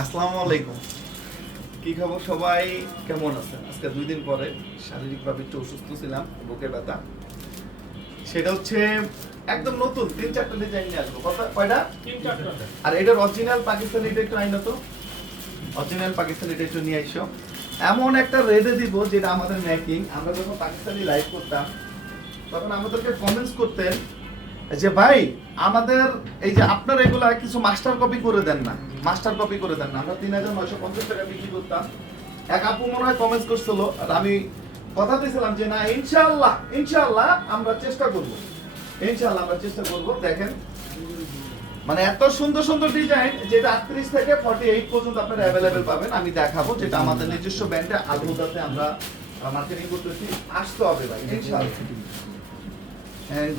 আসসালামু আলাইকুম। কি খবর সবাই? কেমন আছেন? আজকে দুই দিন পরে শারীরিকভাবে একটু অসুস্থ ছিলাম বুকে ব্যথা। সেটা হচ্ছে একদম নতুন তিন চারটা ডিজাইন নিয়ে আসব। কত কয়টা? আর এটার অরিজিনাল পাকিস্তানি এটা একটু আইন তো। অরিজিনাল পাকিস্তানি এটা একটু নিয়ে আইসো। এমন একটা রেডে দিব যেটা আমাদের মেকিং আমরা যখন পাকিস্তানি লাইভ করতাম তখন আমাদেরকে কমেন্টস করতেন যে ভাই আমাদের এই যে আপনার এগুলা কিছু মাস্টার কপি করে দেন না। মাস্টার কপি করে দেন না। আমরা তিন হাজার নয়শো পঞ্চাশ টাকা বিক্রি করতাম। এক আপু মনে হয় কমেন্টস করছিল আর আমি কথা দিয়েছিলাম যে না ইনশাআল্লাহ ইনশাআল্লাহ আমরা চেষ্টা করব। ইনশাআল্লাহ আমরা চেষ্টা করব দেখেন। মানে এত সুন্দর সুন্দর ডিজাইন যেটা আটত্রিশ থেকে ফর্টি এইট পর্যন্ত আপনারা অ্যাভেলেবেল পাবেন। আমি দেখাবো যেটা আমাদের নিজস্ব ব্র্যান্ডে আলহুদাতে আমরা মার্কেটিং করতেছি। আসতে হবে ভাই ইনশাআল্লাহ। হ্যাঁ,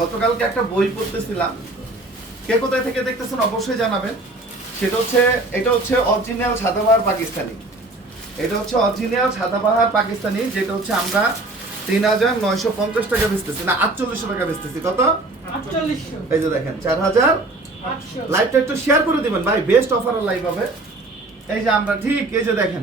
গতকালকে একটা বই পড়তেছিলাম। কে কোথায় থেকে দেখতেছেন অবশ্যই জানাবেন। সেটা হচ্ছে এটা হচ্ছে অরিজিনাল সাদাবাহার পাকিস্তানি। এটা হচ্ছে অরিজিনাল সাদাবাহার পাকিস্তানি যেটা হচ্ছে আমরা তিন হাজার নয়শো পঞ্চাশ টাকা বেচতেছি না আটচল্লিশশো টাকা বেচতেছি। কত? এই যে দেখেন চার হাজার। আটশো। লাইভটা একটু শেয়ার করে দিবেন ভাই বেস্ট অফার লাইভ হবে। এই যে আমরা ঠিক এই যে দেখেন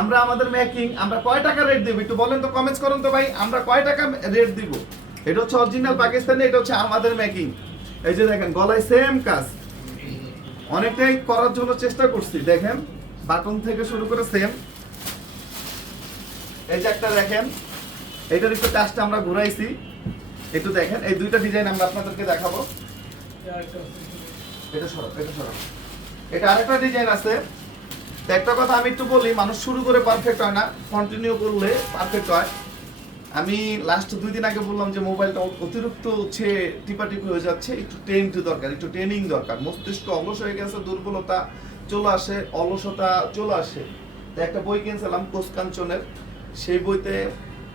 আমরা আমাদের মেকিং আমরা কয় টাকা রেট দিব? একটু বলেন তো কমেন্টস করুন তো ভাই আমরা কয় টাকা রেট দিব? এটা হচ্ছে অরিজিনাল পাকিস্তানি, এটা হচ্ছে আমাদের মেকিং এই যে দেখেন, গলায় সেম কাজ। অনেকটাই করার জন্য চেষ্টা করছি, দেখেন। বাটন থেকে শুরু করে সেম এই যে একটা দেখেন, এটার একটু কাজটা আমরা ঘুরাইছি। একটু দেখেন, এই দুইটা ডিজাইন আমরা আপনাদেরকে দেখাবো। এটা সরাও এটা সরাও। এটা আরেকটা ডিজাইন আছে। একটা কথা আমি একটু বলি, মানুষ শুরু করে পারফেক্ট হয় না কন্টিনিউ করলে পারফেক্ট হয়। আমি লাস্ট দুই দিন আগে বললাম যে মোবাইলটা অতিরিক্ত হচ্ছে টিপাটিপি হয়ে যাচ্ছে, একটু ট্রেন দরকার, একটু ট্রেনিং দরকার। মস্তিষ্ক অলস হয়ে গেছে, দুর্বলতা চলে আসে, অলসতা চলে আসে। তো একটা বই কিনছিলাম কোষকাঞ্চনের সেই বইতে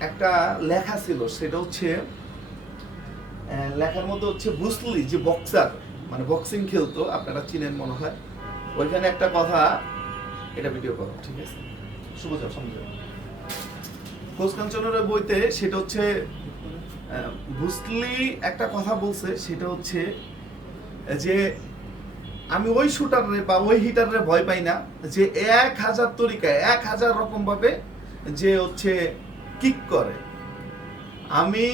একটা লেখা ছিল, সেটা হচ্ছে লেখার মধ্যে হচ্ছে বুসলি যে বক্সার মানে বক্সিং খেলতো, আপনারা চিনেন মনে হয়। ওইখানে একটা কথা, এটা ভিডিও করো, ঠিক আছে? শুভ যাও সামনে যাও কোচকাঞ্চনের বইতে সেটা হচ্ছে বুসলি একটা কথা বলছে, সেটা হচ্ছে, যে আমি ওই শুটারে বা ওই হিটারে ভয় পাই না, যে এক হাজার তরিকায়, এক হাজার রকম ভাবে যে হচ্ছে কিক করে। আমি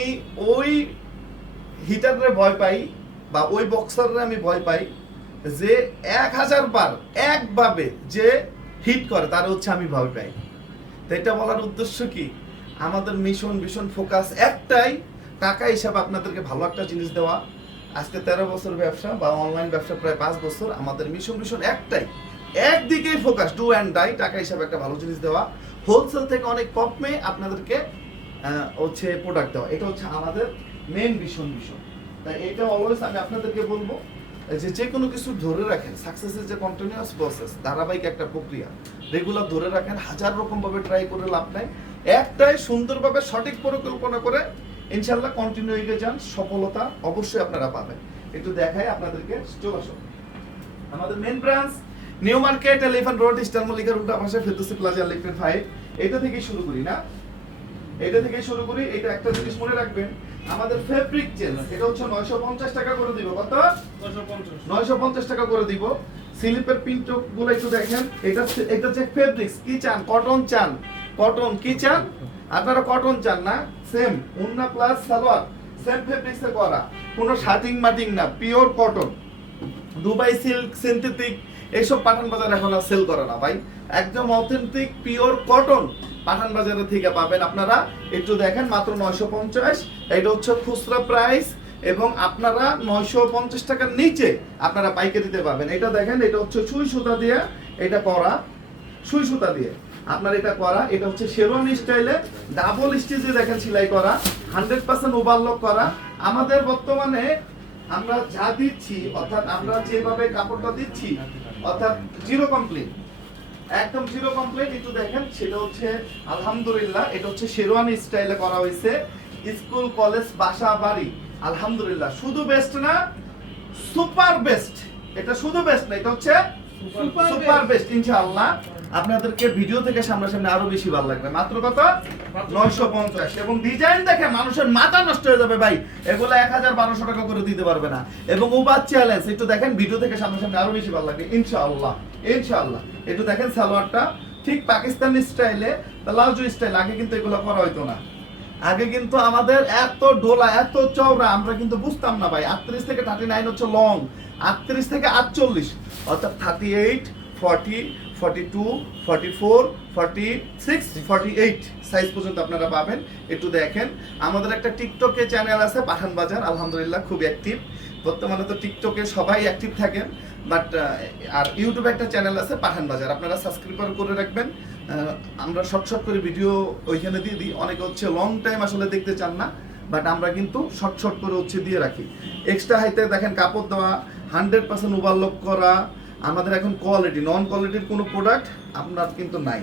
ওই হিটারে ভয় পাই বা ওই বক্সারে আমি ভয় পাই যে এক হাজার বার, একভাবে যে হিট করে, তার হচ্ছে আমি ভয় পাই। তো এটা বলার উদ্দেশ্য কি? আমাদের মিশন ভীষণ ফোকাস একটাই টাকা হিসাবে আপনাদেরকে ভালো একটা জিনিস দেওয়া। আজকে তেরো বছর ব্যবসা বা অনলাইন ব্যবসা প্রায় পাঁচ বছর, আমাদের মিশন ভীষণ একটাই। একদিকেই ফোকাস ডু অ্যান্ড ডাই টাকা হিসাবে একটা ভালো জিনিস দেওয়া। হোলসেল থেকে অনেক কমে আপনাদেরকে হচ্ছে প্রোডাক্ট দেওয়া। এটা হচ্ছে আমাদের মেন ভীষণ ভীষণ তাই এটা অলওয়েজ আমি আপনাদেরকে বলব, যে যে কোনো কিছু ধরে রাখেন সাকসেসের যে কন্টিনিউয়াস প্রসেস ধারাবাহিক একটা প্রক্রিয়া। রেগুলার ধরে রাখেন, হাজার রকমভাবে ট্রাই করে লাভ নাই। একটাই সুন্দরভাবে সঠিক পরিকল্পনা করে ইনশাল্লাহ কন্টিনিউ এগিয়ে যান সফলতা অবশ্যই আপনারা পাবেন। একটু দেখাই আপনাদেরকে চলে আসো। আমাদের main branch new market elephant road Eastern মল্লিকার উল্টা পাশে ফেরদৌসি প্লাজা লিফটেড ফাইভ এটা থেকেই শুরু করি না? এটা থেকে শুরু করি এটা একটা জিনিস মনে রাখবেন আমাদের ফেব্রিক চেন এটা হচ্ছে নয়শো পঞ্চাশ টাকা করে দিব। কত? নয়শো পঞ্চাশ। টাকা করে দিব। স্লিপের প্রিন্টগুলো একটু দেখেন এটা হচ্ছে- এটা হচ্ছে ফেব্রিক্স কি চান? কটন চান। কটন কি চান? আপনারা কটন চান না? সেম উন্না প্লাস সালোয়ার সেম ফেব্রিক্স করা। কোনো শার্টিং মাটিং না pure cotton Dubai silk synthetic এইসব পাঠান বাজার এখন আর সেল করে না ভাই। একদম অথেন্টিক পিওর কটন পাঠান বাজারে থেকে পাবেন আপনারা। একটু দেখেন, মাত্র নয়শো পঞ্চাশ। এটা হচ্ছে খুচরা প্রাইস এবং আপনারা নয়শো পঞ্চাশ টাকার নিচে আপনারা পাইকারিতে পাবেন। এটা দেখেন, এটা হচ্ছে সুই সুতা দিয়ে এটা করা। সুই সুতা দিয়ে। আপনার এটা করা, এটা হচ্ছে শেরওয়ানি স্টাইলে ডাবল স্টিচে দেখেন সেলাই করা হান্ড্রেড পার্সেন্ট ওভারলক করা। আমাদের বর্তমানে আমরা যা দিচ্ছি, অর্থাৎ আমরা যেভাবে কাপড়টা দিচ্ছি, অর্থাৎ জিরো কমপ্লিট একদম জিরো কমপ্লিট একটু দেখেন, সেটা হচ্ছে আলহামদুলিল্লাহ, এটা হচ্ছে শেরওয়ানি স্টাইলে করা হয়েছে। স্কুল, কলেজ, বাসা, বাড়ি, আলহামদুলিল্লাহ। শুধু বেস্ট না সুপার বেস্ট এটা শুধু বেস্ট না, এটা হচ্ছে সুপার বেস্ট। ইনশাআল্লাহ। আপনাদেরকে ভিডিও থেকে সামনাসামনি আরও বেশি ভালো লাগবে। মাত্র কত? নয়শো পঞ্চাশ। এবং ডিজাইন দেখে মানুষের মাথা নষ্ট হয়ে যাবে ভাই। এগুলো এক হাজার বারোশো টাকা করে দিতে পারবে না। এবং উবার চ্যালেঞ্জ একটু দেখেন ভিডিও থেকে সামনাসামনি আরও বেশি ভালো লাগবে। ইনশাআল্লাহ ইনশাআল্লাহ। একটু দেখেন সালোয়ারটা। ঠিক পাকিস্তানি স্টাইলে প্লাজো স্টাইল আগে কিন্তু এগুলো করা হইতো না। আগে কিন্তু আমাদের এত ডোলা, এত চওড়া, আমরা কিন্তু বুঝতাম না ভাই। আটত্রিশ থেকে থার্টি নাইন হচ্ছে লং আটত্রিশ থেকে আটচল্লিশ। অর্থাৎ thirty eight forty forty two forty four forty six forty eight size পর্যন্ত আপনারা পাবেন। একটু দেখেন। আমাদের একটা টিকটকে চ্যানেল আছে পাঠান বাজার আলহামদুলিল্লাহ, খুব অ্যাক্টিভ বর্তমানে তো টিকটকে সবাই অ্যাক্টিভ থাকেন বাট আর ইউটিউবে একটা চ্যানেল আছে পাঠান বাজার, আপনারা সাবস্ক্রাইব করে রাখবেন। আমরা শর্ট শর্ট করে ভিডিও ওইখানে দিয়ে দিই। অনেকে হচ্ছে লং টাইম আসলে দেখতে চান না বাট আমরা কিন্তু শর্ট শর্ট করে হচ্ছে দিয়ে রাখি। এক্সট্রা হাইতে দেখেন কাপড় দেওয়া হান্ড্রেড পার্সেন্ট ওভারলক করা, আমাদের এখন কোয়ালিটি নন কোয়ালিটির কোনো প্রোডাক্ট আপনার কিন্তু নাই।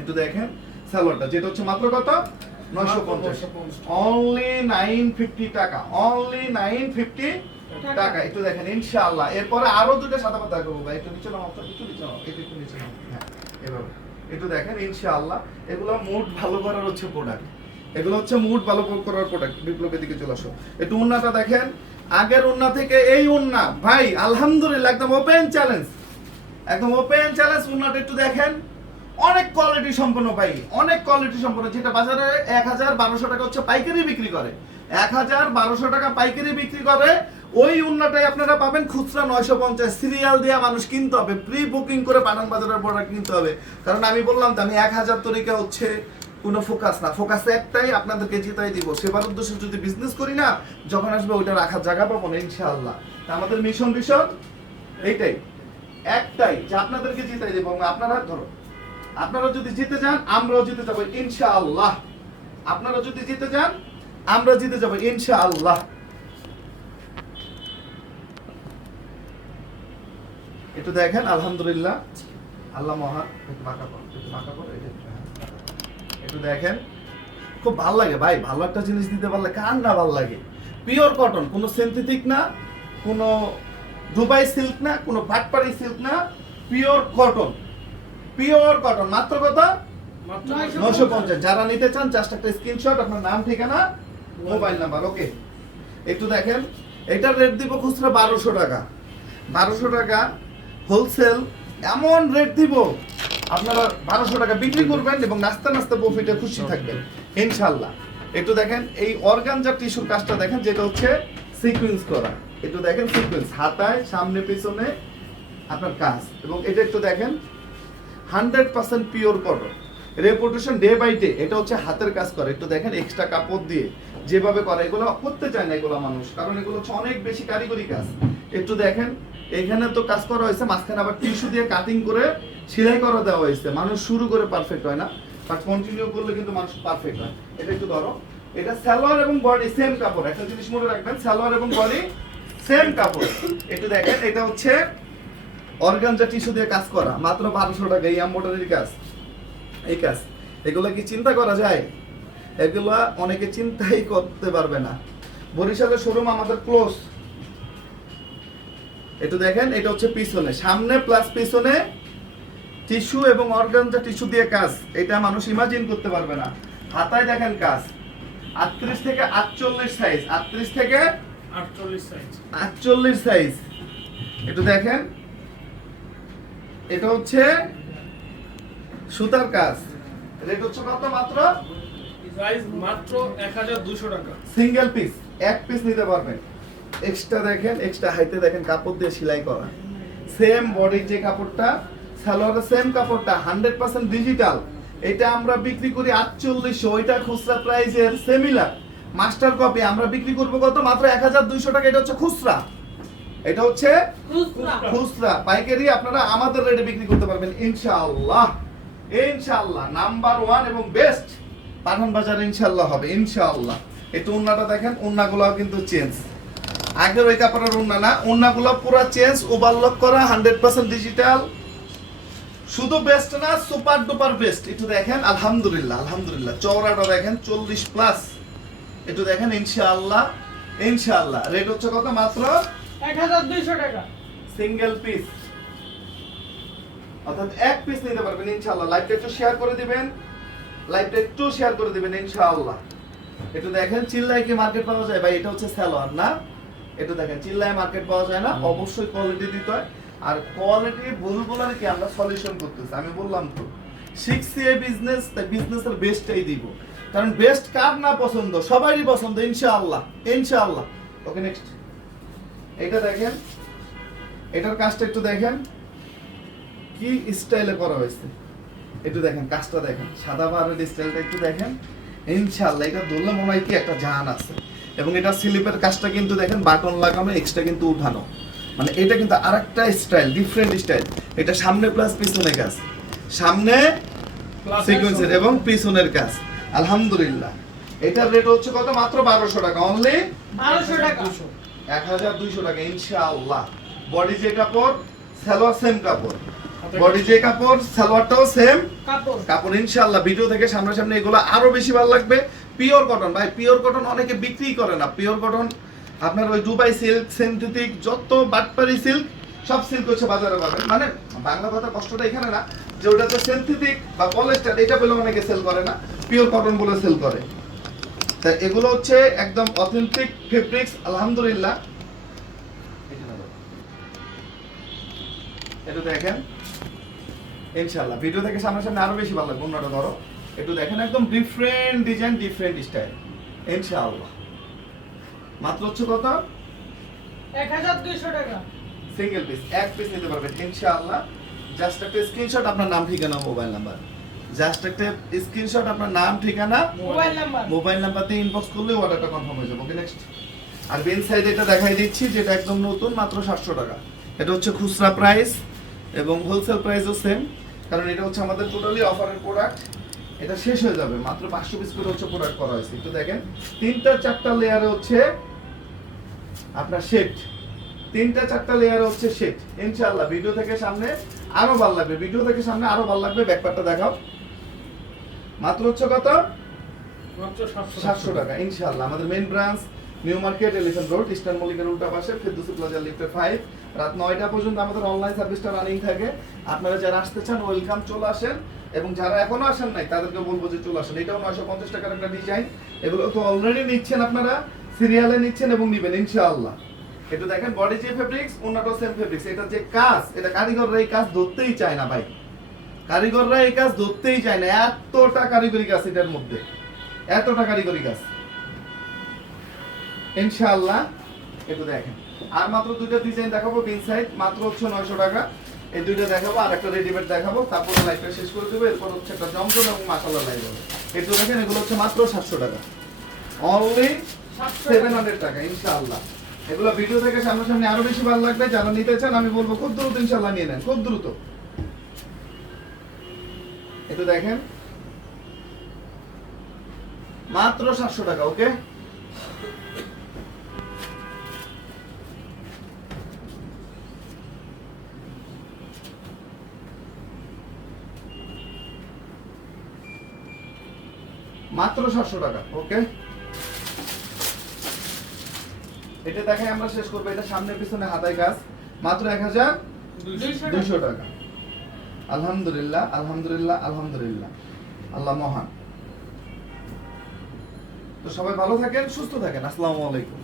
একটু দেখেন, সালোয়ারটা, যেটা হচ্ছে মাত্র কত? নয়শো পঞ্চাশ। অনলি নাইন ফিফটি টাকা। অনলি নাইন ফিফটি টাকা। একটু দেখেন ইনশাআল্লাহ। এরপরে আরও দুটো সাদা পাতা করব ভাই। একটু নিচে নাও একটু নিচে নাও। একটু একটু নিচে নাও। হ্যাঁ এভাবে। একটু দেখেন ইনশাআল্লাহ। এগুলো মুড ভালো করার হচ্ছে প্রোডাক্ট এগুলো হচ্ছে মুড ভালো করার প্রোডাক্ট বিপ্লবের দিকে চলে আসো। একটু উন্নাটা দেখেন। আগের উন্না থেকে এই উন্না ভাই আলহামদুলিল্লাহ একদম ওপেন চ্যালেঞ্জ একদম ওপেন চ্যালেঞ্জ উন্নাটা একটু দেখেন। অনেক কোয়ালিটি সম্পন্ন ভাই অনেক কোয়ালিটি সম্পন্ন। যেটা বাজারে এক হাজার বারোশো টাকা হচ্ছে পাইকারি বিক্রি করে। এক হাজার বারোশো টাকা পাইকারি বিক্রি করে, ওই উন্নাটাই আপনারা পাবেন খুচরা নয়শো পঞ্চাশ। সিরিয়াল দেওয়া মানুষ কিনতে হবে প্রি বুকিং করে পাঠান বাজারের প্রোডাক্ট কিনতে হবে। কারণ আমি বললাম তো, আমি এক হাজার তরিকা হচ্ছে কোনো ফোকাস না। ফোকাস একটাই আপনাদেরকে জিতাই দিব। সেবার উদ্দেশ্যে যদি বিজনেস করি না, যখন আসবে ওইটা রাখার জায়গা পাবো না, ইনশাআল্লাহ। আমাদের মিশন ভিশন এইটাই। একটাই যে আপনাদেরকে জিতাই দেবো। আপনারা, ধরো আপনারা যদি জিতে যান আমরাও জিতে যাব ইনশাআল্লাহ। আপনারা যদি জিতে যান আমরা জিতে যাব ইনশাআল্লাহ। একটু দেখেন আলহামদুলিল্লাহ। আল্লাহ মহান একটু বাঁকা কর, একটু বাঁকা যে, হ্যাঁ। একটু দেখেন। খুব ভালো লাগে ভাই ভালো একটা জিনিস দিতে পারলে কার না ভালো লাগে। পিওর কটন কোনো সিনথেটিক না কোনো দুবাই সিল্ক না কোনো পাটপাড়ি সিল্ক না পিওর কটন। Pure cotton. মাত্র কত? নশো পঞ্চাশ। যারা নিতে চান জাস্ট একটা স্ক্রিনশট আপনার নাম ঠিকানা মোবাইল নাম্বার ওকে একটু দেখেন এটার রেট দিব খুচরা বারোশো টাকা। বারোশো টাকা হোলসেল এমন রেট দিব আপনারা বারোশো টাকা বিক্রি করবেন এবং নাস্তা নাস্তা প্রফিটে খুশি থাকবেন ইনশাল্লাহ একটু দেখেন এই অর্গানজার টিস্যুর কাজটা দেখেন যেটা হচ্ছে সিকুয়েন্স করা। একটু দেখেন সিকুয়েন্স হাতায় সামনে পিছনে আপনার কাজ। এবং এটা একটু দেখেন hundred percent pure cotton. Reputation day by day এটা হচ্ছে হাতের কাজ করে। একটু দেখেন এক্সট্রা কাপড় দিয়ে যেভাবে করে, এগুলো করতে চায় না এগুলো মানুষ, কারণ এগুলো হচ্ছে অনেক বেশি কারিগরি কাজ। একটু দেখেন, এখানে তো কাজ করা হয়েছে, মাঝখানে আবার টিস্যু দিয়ে কাটিং করে সেলাই করা দেওয়া হয়েছে। মানুষ শুরু করে পারফেক্ট হয় না বাট কন্টিনিউ করলে কিন্তু মানুষ পারফেক্ট হয়। এটা একটু ধরো, এটা সালোয়ার এবং বডি সেম কাপড়। একটা জিনিস মনে রাখবেন, সালোয়ার এবং বডি সেম কাপড়। একটু দেখেন, এটা হচ্ছে অর্গানজা টিস্যু দিয়ে কাজ করা মাত্র বারোশো টাকা এই এম্বয়ডারির কাজ। এই কাজ। এগুলো কি চিন্তা করা যায়? এগুলো অনেকে চিন্তাই করতে পারবে না। বরিশালের শোরুম আমাদের ক্লোজ একটু দেখেন এটা হচ্ছে পিছনে। সামনে প্লাস পিছনে টিস্যু এবং অর্গানজা টিস্যু দিয়ে কাজ এটা মানুষ ইমাজিন করতে পারবে না। হাতায় দেখেন কাজ। আটত্রিশ থেকে আটচল্লিশ সাইজ আটত্রিশ থেকে আটচল্লিশ সাইজ আটচল্লিশ সাইজ একটু দেখেন। এটা হচ্ছে সুতার কাজ। রেট হচ্ছে কত মাত্র? প্রাইস মাত্র এক হাজার দুশো টাকা। সিঙ্গেল পিস এক পিস নিতে পারবেন। এক্সট্রা দেখেন এক্সট্রা হাইতে দেখেন কাপড় দিয়ে সেলাই করা। সেম বডির যে কাপড়টা সালোয়ারের সেম কাপড়টা হান্ড্রেড পার্সেন্ট ডিজিটাল এটা আমরা বিক্রি করি আটচল্লিশশো ওইটা খুচরা প্রাইসের সেমিলার মাস্টার কপি আমরা বিক্রি করব কত? মাত্র এক হাজার দুইশো টাকা এটা হচ্ছে খুচরা। এটা হচ্ছে খুচরা। পাইকারি আপনারা আমাদের রেটে বিক্রি করতে পারবেন ইনশাআল্লাহ। ইনশাআল্লাহ নাম্বার ওয়ান এবং বেস্ট পাঠান বাজার ইনশাআল্লাহ হবে ইনশাআল্লাহ। একটু উন্নাটা দেখেন উন্নাগুলো কিন্তু চেঞ্জ আগের ওই কাপড়ের উন্না না উন্নাগুলো পুরো চেঞ্জ ওভারলক করা হান্ড্রেড পার্সেন্ট ডিজিটাল শুধু বেস্ট না সুপার ডুপার বেস্ট একটু দেখেন আলহামদুলিল্লাহ আলহামদুলিল্লাহ। চওড়াটা দেখেন চল্লিশ প্লাস একটু দেখেন ইনশাআল্লাহ ইনশাআল্লাহ। রেট হচ্ছে কত মাত্র? এক হাজার দুইশো টাকা। সিঙ্গেল পিস অর্থাৎ এক পিস নিতে পারবেন ইনশাআল্লাহ। লাইভটা একটু শেয়ার করে দিবেন। লাইভটা একটু শেয়ার করে দিবেন ইনশাআল্লাহ। একটু দেখেন চিল্লায় কি মার্কেট পাওয়া যায়? ভাই এটা হচ্ছে সালোয়ার না? একটু দেখেন চিল্লায় মার্কেট পাওয়া যায় না? অবশ্যই কোয়ালিটি দিতে হয়। আর কোয়ালিটি কি আমরা সলিউশন করতেছি? আমি বললাম তো। শিখছি এই বিজনেস তাই বিজনেসের বেস্টটাই দিব। কারণ বেস্ট কার না পছন্দ? সবারই পছন্দ ইনশাআল্লাহ। ইনশাআল্লাহ। ওকে নেক্সট এটা দেখেন এটার কাজটা একটু দেখেন কি স্টাইলে করা হয়েছে। একটু দেখেন কাজটা দেখেন সাদা বারের স্টাইলটা একটু দেখেন। ইনশাআল্লাহ এটা ধরলে মনে হয় কি একটা জান আছে। এবং এটা স্লিপের কাজটা কিন্তু দেখেন বাটন লাগানো এক্সট্রা কিন্তু উঠানো। মানে এটা কিন্তু আরেকটা স্টাইল ডিফারেন্ট স্টাইল এটা সামনে প্লাস পিছনে কাজ। সামনে সিকোয়েন্সের এবং পিছনের কাজ। আলহামদুলিল্লাহ। এটার রেট হচ্ছে কত? মাত্র বারোশো টাকা। অনলি বারোশো টাকা। এক হাজার দুইশো টাকা ইনশাআল্লাহ। বডি যে কাপড় সালোয়ার সেম কাপড়। বডি যে কাপড় সালোয়ারটাও সেম কাপড়। ইনশাআল্লাহ। ভিডিও থেকে সামনাসামনি এগুলো আরও বেশি ভালো লাগবে। পিওর কটন ভাই পিওর কটন অনেকে বিক্রি করে না। পিওর কটন আপনার ওই দুবাই সিল্ক সিনথেটিক যত বাটপারি সিল্ক সব সিল্ক হচ্ছে বাজারে পাবেন। মানে বাংলা কথা কষ্টটা এখানে না যে ওটা তো সিনথেটিক বা পলিস্টার এটা বলে অনেকে সেল করে না। পিওর কটন বলে সেল করে। তা এগুলো হচ্ছে একদম অথেন্টিক ফেব্রিক্স আলহামদুলিল্লাহ। এটা দেখেন। ইনশাআল্লাহ ভিডিও থেকে সামনাসামনি আরও বেশি ভালো লাগবে অন্যটা ধরো। একটু দেখেন একদম ডিফারেন্ট ডিজাইন ডিফারেন্ট স্টাইল ইনশাআল্লাহ। মাত্র হচ্ছে কত? এক হাজার দুইশো টাকা। সিঙ্গেল পিস এক পিস নিতে পারবেন ইনশাআল্লাহ। জাস্ট একটা স্ক্রিনশট আপনার নাম ঠিকানা মোবাইল নাম্বার জাস্ট একটা স্ক্রিনশট আপনার নাম ঠিকানা মোবাইল নাম্বার। মোবাইল নাম্বার দিয়ে ইনবক্স করলে অর্ডারটা কনফার্ম হয়ে যাবে। ওকে নেক্সট আর সাইড এটা দেখাই দিচ্ছি যেটা একদম নতুন মাত্র সাতশো টাকা। এটা হচ্ছে খুচরা প্রাইস এবং হোলসেল প্রাইসও সেম কারণ এটা হচ্ছে আমাদের টোটালি অফারের প্রোডাক্ট এটা শেষ হয়ে যাবে মাত্র পাঁচশো পিস করে হচ্ছে প্রোডাক্ট করা হয়েছে। একটু দেখেন তিনটা চারটা লেয়ারে হচ্ছে আপনার শেড তিনটা চারটা লেয়ারে হচ্ছে শেড ইনশাআল্লাহ ভিডিও থেকে সামনে আরও ভালো লাগবে ভিডিও থেকে সামনে আরও ভালো লাগবে ব্যাকপারটা দেখাও। মাত্র হচ্ছে কত? সাতশো টাকা। ইনশাল্লাহ আমাদের main branch new market elephant road Eastern মল্লিকের উল্টা পাশে ফেরদৌসি প্লাজা লিফটের ফাইভ রাত নয়টা পর্যন্ত আমাদের অনলাইন সার্ভিসটা রানিং থাকে। আপনারা যারা আসতে চান ওয়েলকাম চলে আসেন। এবং যারা এখনও আসেন নাই তাদেরকে বলব যে চলে আসেন। এটাও নয়শো পঞ্চাশ টাকার একটা ডিজাইন এগুলো তো অলরেডি নিচ্ছেন আপনারা সিরিয়ালে নিচ্ছেন এবং নিবেন ইনশাআল্লাহ। একটু দেখেন বডি যে ফেব্রিক্স অন্যটাও সেম ফেব্রিক্স এটা যে কাজ এটা কারিগররা এই কাজ ধরতেই চায় না ভাই। কারিগররা এই কাজ ধরতেই চায় না। এতটা কারিগরি কাজ এটার মধ্যে। এতটা কারিগরি কাজ। ইনশাআল্লাহ একটু দেখেন। আর মাত্র দুইটা ডিজাইন দেখাবো বিন সাইড মাত্র হচ্ছে নয়শো টাকা। এই দুইটা দেখাবো আর একটা রেডিমেড দেখাবো। তারপরে লাইফটা শেষ করে দেবো। এরপর হচ্ছে একটা জমজম এবং মাসাল্লাহ লাইভ হবে। একটু দেখেন এগুলো হচ্ছে মাত্র সাতশো টাকা। অনলি সেভেন হান্ড্রেড টাকা ইনশাআল্লাহ। এগুলো ভিডিও থেকে সামনাসামনি আরও বেশি ভালো লাগবে। যারা নিতে চান আমি বলব খুব দ্রুত ইনশাআল্লাহ নিয়ে নেন। খুব দ্রুত। একটু দেখেন। মাত্র সাতশো টাকা ওকে? মাত্র সাতশো টাকা ওকে? এটা দেখে আমরা শেষ করব এটা সামনে পিছনে হাতায় কাজ। মাত্র এক হাজার দুইশো টাকা। আলহামদুলিল্লাহ আলহামদুলিল্লাহ আলহামদুলিল্লাহ। আল্লাহ মহান। তো সবাই ভালো থাকেন সুস্থ থাকেন। আসসালামু আলাইকুম।